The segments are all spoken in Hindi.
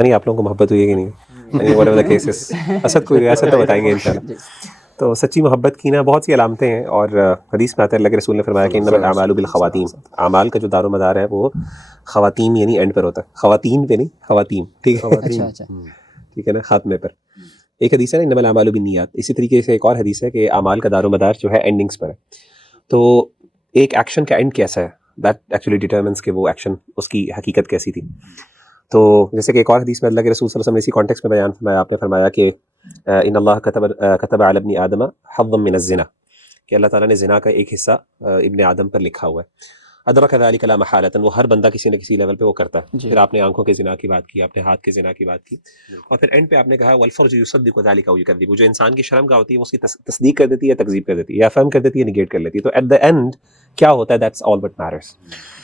नहीं आप लोगों को मोहब्बत हुई है कि नहीं, व्हाटएवर द केसेस। असद को असद तो बताएंगे इंशाल्लाह। तो सच्ची मोहब्बत की ना बहुत सी अलामतें हैं, और हदीस में आता है अल्लाह के रसूल ने फरमाया कि इन्नमल अमालु बिल खवातीम, अमाल का जो दारोमदार है वो खवातीम यानी एंड पर होता है, खवातीन पे नहीं, खवातीम, ठीक है। अच्छा अच्छा ठीक है ना, खात्मे पर। एक हदीस है ना इन्नमल अमालु बिन्नियात, इसी तरीके से एक और हदीस है कि अमाल का दारोमदार जो है एंडिंग्स पर है। तो एक एक्शन का एंड कैसा है, दैट एक्चुअली डिटरमिन्स कि वो एक्शन उसकी हकीकत कैसी थी। तो जैसे कि एक और हदीस में अल्लाह के रसूल सल्लल्लाहु अलैहि वसल्लम ने इसी कॉन्टेक्स्ट में बयान फरमाया, आपने फरमाया कि इन अल्लाह कतब अला इब्नी आदम हज़्ज़म मिन ज़िना, कि अल्लाह ताला ने ज़िना का एक हिस्सा इब्ने आदम पर लिखा हुआ है। अदरक ज़ालिका ला महालतन, वो हर बंदा किसी न किसी लेवल पे वो करता है। फिर आपने आंखों के ज़िना की बात की, आपने हाथ के ज़िना की बात की, और फिर एंड पे आपने कहा वल फर्ज युसद्दिक़ु ज़ालिका व युकज़्ज़िबु, जो इंसान की शर्मगाह होती है वो उसकी तस्दीक कर देती है, तकज़ीब कर देती है, या अफ़र्म कर देती है, निगेट कर लेती है। तो एट द एंड क्या होता है, दैट्स ऑल व्हाट मैटर्स।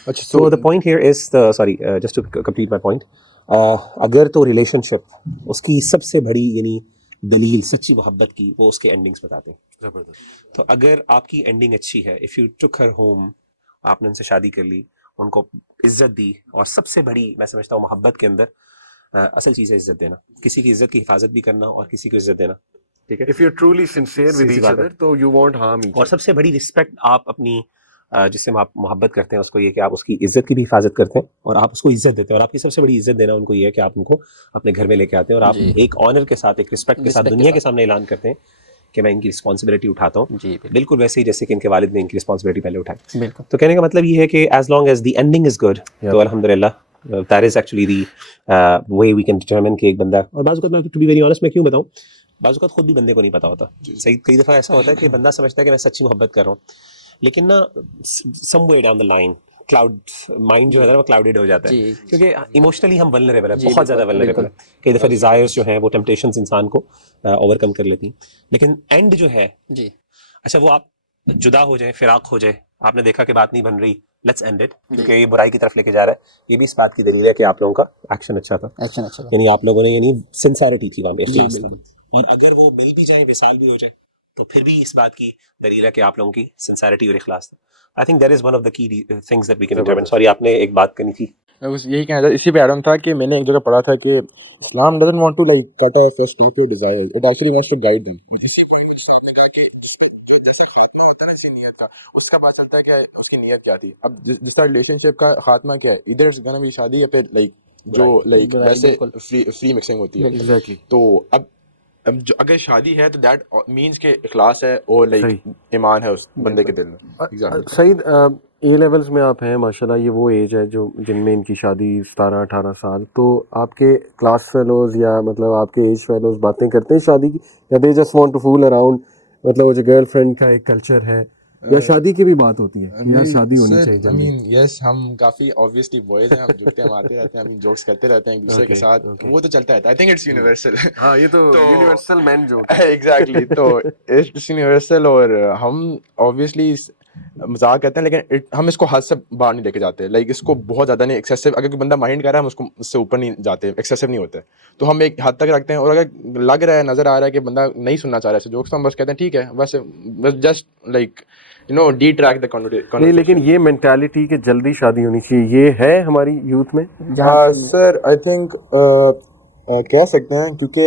अच्छा so the point here is the sorry just to complete my point, अगर तो रिलेशनशिप उसकी सबसे बड़ी यानी दलील सच्ची मोहब्बत की वो उसके एंडिंग्स बताते हैं। जबरदस्त। तो अगर आपकी एंडिंग अच्छी है, if you took her home, आपने उनसे शादी कर ली, उनको इज्जत दी, और सबसे बड़ी मैं समझता हूँ मोहब्बत के अंदर असल चीज़ है इज्जत देना, किसी की इज्जत की हिफाजत भी करना और किसी को इज्जत देना, ठीक है। If you are truly sincere with सीधी ईच बात है। अदर तो यू वोंट हार्म ईच और सबसे बड़ी रिस्पेक्ट आप अपनी जिससे आप मोहब्बत करते हैं उसको ये कि आप उसकी इज्जत की भी हिफाजत करते हैं और आप उसको इज्जत देते हैं, और आपकी सबसे बड़ी इज्जत देना उनको ये है कि आप उनको अपने घर में लेके आते हैं, और आप जी एक ऑनर के साथ, एक रिस्पेक्ट के साथ रिस्पेक्ट के दुनिया के साथ सामने ऐलान करते हैं कि मैं इनकी रिस्पॉन्सिबिलिटी उठाता हूँ, जी बिल्कुल बिल्कुल वैसे ही जैसे कि इनके वालिद ने इनकी रिस्पॉन्सिबिलिटी पहले उठाई। बिल्कुल तो कहने का मतलब ये है कि as long as the ending is good, तो अल्हम्दुलिल्लाह that is actually the way we can determine कि एक बंदा, और बाज़ वक़्त मैं टू बी वेरी ऑनेस्ट मैं क्यों बताऊँ, बाज़ वक़्त खुद भी बंदे को नहीं पता होता। सही कई दफ़ा ऐसा होता है कि बंदा समझता है कि मैं सच्ची मोहब्बत कर रहा हूँ, लेकिन ना somewhere down the line cloud mind जो है ना वो क्लाउडेड हो जाता है, जी क्योंकि इमोशनली हम वल्नरेबल है, जी बहुत ज़्यादा बिल्कुल वल्नरेबल बिल्कुल है। कई दफ़ा डिज़ायर्स जो हैं वो टेम्पटेशंस इंसान को ओवरकम कर लेती हैं, लेकिन एंड जो है, जी अच्छा वो आप जुदा हो जाए, फिराक हो जाए, आपने देखा कि बात नहीं बन रही, लेट्स एंड इट, जी क्योंकि ये बुराई की तरफ लेके जा रहा है, ये भी इस बात की दलील है कि आप लोगों का एक्शन अच्छा था, अच्छा अच्छा यानी आप लोगों ने यानी सिंसेरिटी थी वहाँ पे, जी इखलास था। बिल्कुल और अगर वो मिल भी जाए, विसाल भी हो जाए, तो फिर भी इस बात की दलील है कि आप लोगों की सिंसेरिटी और इखलास था। I think that is one of the key things that we can determine. Sorry आपने एक बात करनी थी। मैं बस यही कहना था, इसी पे एडम था कि मैंने एक जगह पढ़ा था कि Islam doesn't want to like cut off first two के desire, it actually wants to guide them. इसी पे जैसे खात्मा होता है ना इसी नियत का, उसका पता चलता है कि उसकी नियत क्या थी। अब जिस तरह रिलेशनशिप का खात्मा क्या है, इधर इट्स गोना बी शादी या फिर लाइक जो लाइक बुराई वैसे बिल्कुल फ्री मिक्सिंग होती है। बिल्कुल एग्जैक्टली तो अब जो अगर शादी है तो दैट मींस के इखलास है और लाइक सही। ईमान है उस बंदे के बिल्कुल दिल में। एग्जैक्टली। सईद ए लेवल्स में आप हैं माशाल्लाह, ये वो एज है जो जिनमें इनकी शादी 17-18 साल, तो आपके क्लास फेलोज या मतलब आपके एज फेलोज बातें करते हैं शादी की, या they just want to fool around, मतलब वो जो गर्लफ्रेंड का एक कल्चर है, या शादी की भी बात होती है कि यार शादी होनी चाहिए आई जल्दी? मीन यस, हम काफी ऑब्वियसली बॉयज हैं, हम जुड़ते हम आते रहते हैं, आई मीन जोक्स करते रहते हैं एक दूसरे के ओके साथ, ओके। वो तो चलता रहता है। I think it's universal. हाँ ये तो तो यूनिवर्सल मैन जोक है। एग्जैक्टली तो इट्स यूनिवर्सल, और हम ऑब्वियसली मजाक करते हैं, लेकिन हम इसको हद से बाहर नहीं लेके जाते, लाइक इसको बहुत ज़्यादा नहीं एक्सेसिव। अगर कोई बंदा माइंड कर रहा है हम उसको उससे ऊपर नहीं जाते, एक्सेसिव नहीं होते, तो हम एक हद तक रखते हैं। और अगर लग रहा है, नज़र आ रहा है कि बंदा नहीं सुनना चाह रहा है ऐसे जोक्स, तो हम बस कहते हैं ठीक है, बस जस्ट लाइक detract the नहीं conversation. लेकिन ये मेंटालिटी कि जल्दी शादी होनी चाहिए, ये है हमारी यूथ में? जहाँ सर आई थिंक कह सकते हैं, क्योंकि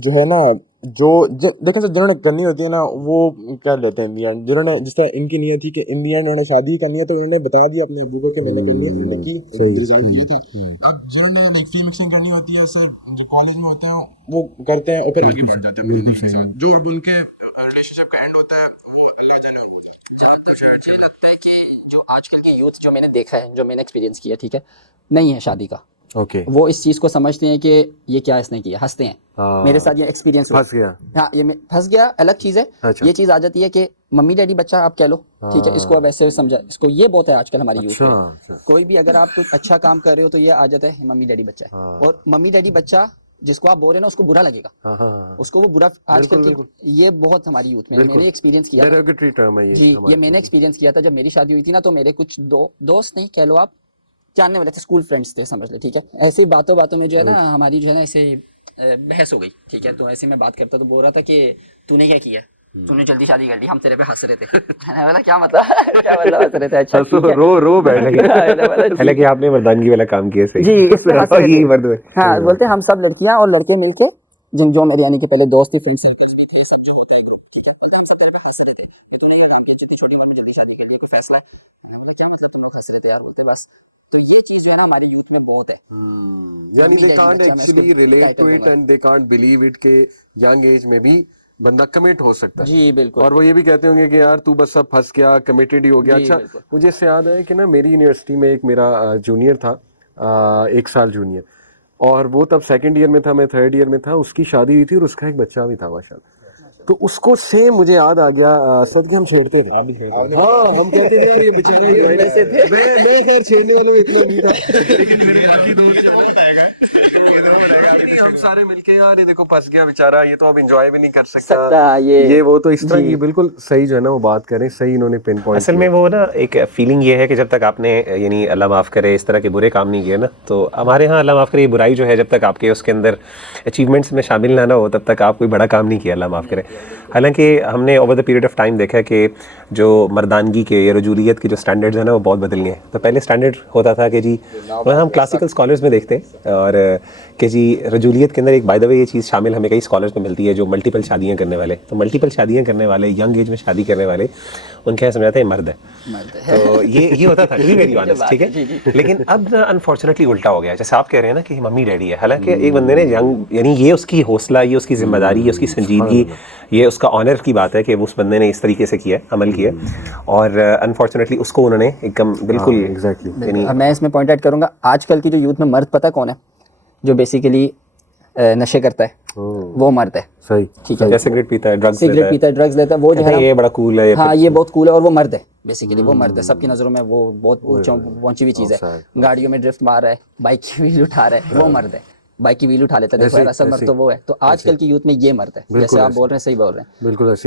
जो है ना, देखें सर, जिन्होंने करनी होती है ना वो कर लेते हैं इंडियन, जिन्होंने जिस तरह इनकी नीयत थी कि इंडियन उन्होंने शादी करनी है, तो उन्होंने बता दिया अपने अबू को कि मैंने करनी है, लड़की डिजाइन की थी। अब जिन्होंने लाइक फ्री मिक्सिंग करनी होती है सर, जो कॉलेज में होते हैं वो करते हैं और फिर आगे बढ़ जाते हैं अपनी जिंदगी के साथ। जो अब उनके रिलेशनशिप का एंड होता है वो अल्लाह जाने। जहाँ तक मुझे लगता है कि जो आजकल की यूथ जो मैंने देखा है, जो मैंने एक्सपीरियंस किया, ठीक है, नहीं है शादी का। ओके वो इस चीज़ को समझते हैं कि ये क्या इसने किया, हंसते हैं। मेरे साथ ये एक्सपीरियंस हुआ। फंस गया। हाँ, ये फंस गया अलग चीज़ है। अच्छा ये चीज़ आ जाती है कि मम्मी डैडी बच्चा आप कह लो, ठीक है, इसको अब ऐसे समझा, इसको ये बहुत है आजकल हमारी यूथ अच्छा में। अच्छा। कोई भी अगर आप कुछ अच्छा काम कर रहे हो तो ये आ जाता है मम्मी डैडी बच्चा है, हाँ और मम्मी डैडी बच्चा जिसको आप बोल रहे हैं ना उसको बुरा लगेगा, हाँ हाँ उसको वो बुरा आजकल बिल्कुल की। बिल्कुल ये बहुत हमारी यूथ में बिल्कुल मैंने एक्सपीरियंस किया था। डेरोगेटरी टर्म है ये जी, ये हमारे मैंने एक्सपीरियंस किया था जब मेरी शादी हुई थी ना, तो मेरे कुछ दोस्त नहीं कह लो आप, जानने वाले थे, स्कूल फ्रेंड्स थे समझ ले, ठीक है। ऐसे ही बातों बातों में जो है ना हमारी जो है ना ऐसे बहस हो गई, ठीक है। तो ऐसे में बात करता तो बोल रहा था कि तूने क्या किया, तूने जल्दी शादी कर ली, हम तेरे पे हंस रहे थे। मैंने बोला क्या मतलब, क्या मतलब हंस रहे थे? अच्छा हंसो, ठीक है। रो बैठ गए। मैंने बोला, जी। हालांकि आपने मर्दानगी वाला काम किया सही जी, उसमें हंस रहे थे। यही मर्द है। हाँ, बोलते हम सब लड़कियां और लड़के मिलके जो मेरे यानी कि पहले दोस्त थी, फ्रेंड सर्कल्स भी थे, सब जो होता है ठीक है, बोलते हम सब तेरे पे हंस रहे थे कि तूने ये काम किया, जितनी छोटी उम्र में जल्दी शादी कर ली, कोई फैसला है? मैंने बोला क्या मतलब, तुम लोग हंस रहे थे यार, बोलते बस। तो ये चीज है ना हमारे यूथ में बहुत है। यानी मम्मी दे डैडी कांट बच्चा, मैं इसको actually relate title to it दूंगा। And they can't believe it के यंग एज में भी बंदा कमिट हो सकता है। जी बिल्कुल। और वो ये भी कहते होंगे कि यार तू बस अब फंस गया, कमिटेड ही हो गया। जी अच्छा, बिल्कुल। मुझे इससे याद है कि ना मेरी यूनिवर्सिटी में एक मेरा जूनियर था, 1 साल जूनियर, और वो तब सेकंड ईयर में था, मैं थर्ड ईयर में था। उसकी शादी हुई थी और उसका एक बच्चा भी था माशाल्लाह। तो उसको सेम मुझे याद आ गया, सद के हम छेड़ते थे। हाँ, हम कहते थे यार ये बेचारे मैं खैर छेड़ने वालों में इतना नहीं था, लेकिन मेरे बाकी दोस्त हम सारे मिलके यार ये देखो फंस गया बेचारा, ये तो अब एंजॉय भी नहीं कर सकता, ये वो। तो इस तरह जी। की बिल्कुल सही जो है ना वो बात करें, सही इन्होंने पिन पॉइंट असल में वो ना एक फीलिंग ये है कि जब तक आपने यानी अल्लाह माफ़ करे इस तरह के बुरे काम नहीं किए ना, तो हमारे यहाँ अल्लाह माफ़ करे ये बुराई जो है जब तक आपके उसके अंदर अचीवमेंट्स में शामिल ना हो तब तक आप कोई बड़ा काम नहीं किया, अल्लाह माफ़ करे। हालांकि हमने over the period of time देखा है कि जो मर्दानगी के या रजूलियत के जो स्टैंडर्ड्स हैं ना वो बहुत बदल गए हैं। तो पहले स्टैंडर्ड होता था कि जी हम क्लासिकल स्कॉलर्स में देखते हैं और कि जी रजूलियत के अंदर एक बाय द वे ये चीज़ शामिल हमें कई स्कॉलर्स में मिलती है, जो मल्टीपल शादियाँ करने वाले। तो मल्टीपल शादियाँ करने वाले, यंग एज में शादी करने वाले, उनके यहाँ समझाते हैं मर्द है। तो ये होता था, टू बी वेरी ऑनेस्ट, ठीक है। लेकिन अब ना अनफॉर्चुनेटली उल्टा हो गया, जैसे आप कह रहे हैं ना कि मम्मी डैडी है। हालांकि एक बंदे ने यंग यानी ये उसकी हौसला, ये उसकी जिम्मेदारी, ये उसकी संजीदगी, ये उसका ऑनर की बात है कि उस बंदे ने इस तरीके से किया, अमल किया, और अनफॉर्चुनेटली उसको उन्होंने एकदम बिल्कुल एग्जैक्टली। यानी मैं इसमें पॉइंट आउट करूंगा, आजकल की जो यूथ में मर्द पता कौन है? जो बेसिकली नशे करता है, वो मर्द है। सही, ठीक है, या सिगरेट पीता है, ड्रग्स सिगरेट पीता है, ड्रग्स लेता है, वो जो कहते है हैं ना, ये बड़ा कूल है, हाँ ये बहुत कूल है और वो मर्द है। बेसिकली वो मर्द है, सबकी नज़रों में वो बहुत पहुंची हुई चीज़ है। गाड़ियों में ड्रिफ्ट मार रहा है, बाइक की व्हील उठा रहा है, वो मर्द है। बाइक की व्हील उठा लेता है, देखो यार असल मर्द तो वो है। तो आजकल की यूथ में ये मर्द है, जैसे आप बोल रहे हैं, सही बोल रहे हैं। बिल्कुल ऐसे